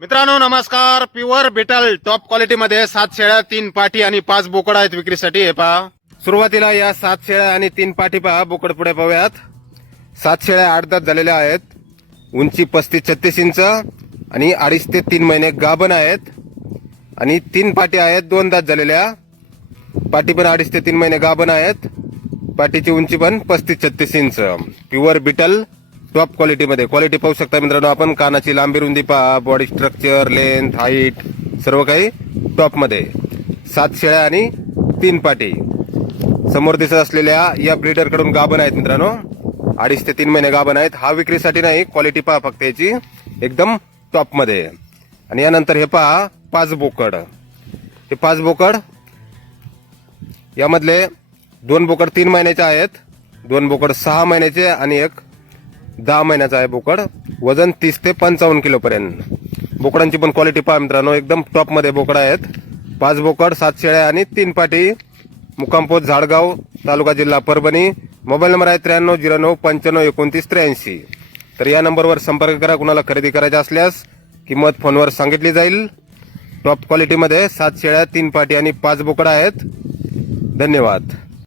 मित्रांनो नमस्कार. प्युअर बिटल टॉप क्वालिटीमध्ये सात शेळ्या तीन पाठी आणि पाच बोकड आहेत विक्रीसाठी. हे पहा. सुरुवातीला या सात शेळ्या आणि तीन पाठी पहा. बोकड पुढे पाहूयात. सात शेळ्या आठ दात झालेल्या आहेत. उंची पस्तीस छत्तीस इंच आणि अडीच ते तीन महिने गाभण आहेत. आणि तीन पाठी आहेत दोन दात झालेल्या. पाठी पण अडीच ते तीन महिने गाभण आहेत. पाठीची उंची पण पस्तीस छत्तीस इंच. प्युअर बिटल टॉप क्वालिटीमध्ये क्वालिटी पाहू शकता मित्रांनो आपण. कानाची लांबी रुंदी पहा. बॉडी स्ट्रक्चर लेंथ हाईट सर्व काही टॉपमध्ये सात शेळ्या आणि तीन पाटी. समोर दिसत असलेल्या या ब्रीडरकडून गाभण आहेत मित्रांनो. अडीच ते तीन महिने गाभण आहेत. हा विक्रीसाठी नाही क्वालिटी पहा फक्त याची. एकदम टॉपमध्ये आणि यानंतर हे पहा पाच बोकड. हे पाच बोकड यामधले दोन बोकड तीन महिन्याचे आहेत. दोन बोकड सहा महिन्याचे आणि एक दहा महिन्याचा आहे बोकड. वजन तीस ते पंचावन्न किलोपर्यंत बोकडांची पण क्वालिटी पहा मित्रांनो एकदम टॉपमध्ये बोकड आहेत. पाच बोकड सात शेळ्या आणि तीन पाटी. मुक्कामपोत झाडगाव तालुका जिल्हा परभणी. मोबाईल नंबर आहे त्र्याण्णव झिरो नऊ पंच्याण्णव एकोणतीस त्र्याऐंशी. तर या नंबरवर संपर्क करा कुणाला खरेदी करायची असल्यास. किंमत फोनवर सांगितली जाईल. टॉप क्वालिटीमध्ये सात शेळ्या तीन पाटी आणि पाच बोकड आहेत. धन्यवाद.